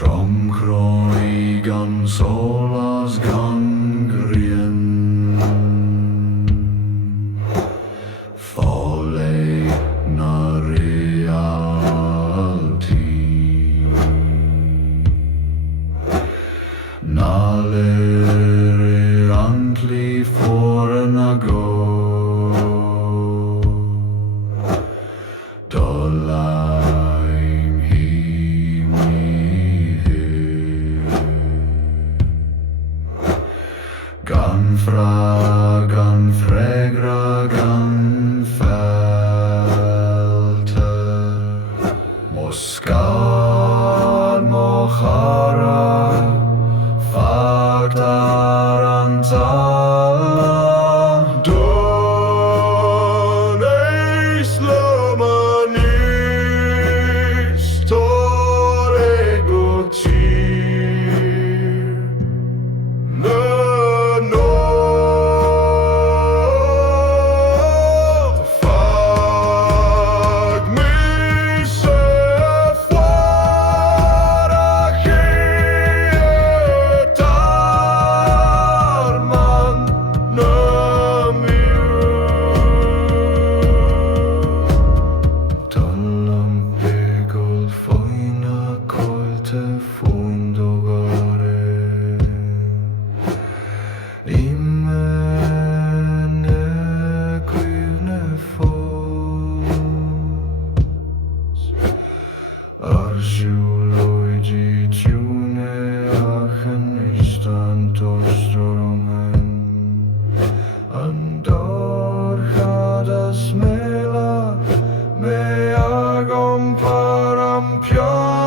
Tromkronigan solas gangrien Fole na realti Nalere antli foren ago Dolaim Gan fra, gan fregra, gan fälte Moskal, mochara, faktar antala Don islamanis torego tir Arjuloi tune achen istantos doromen Andor hadas mela me agom param pian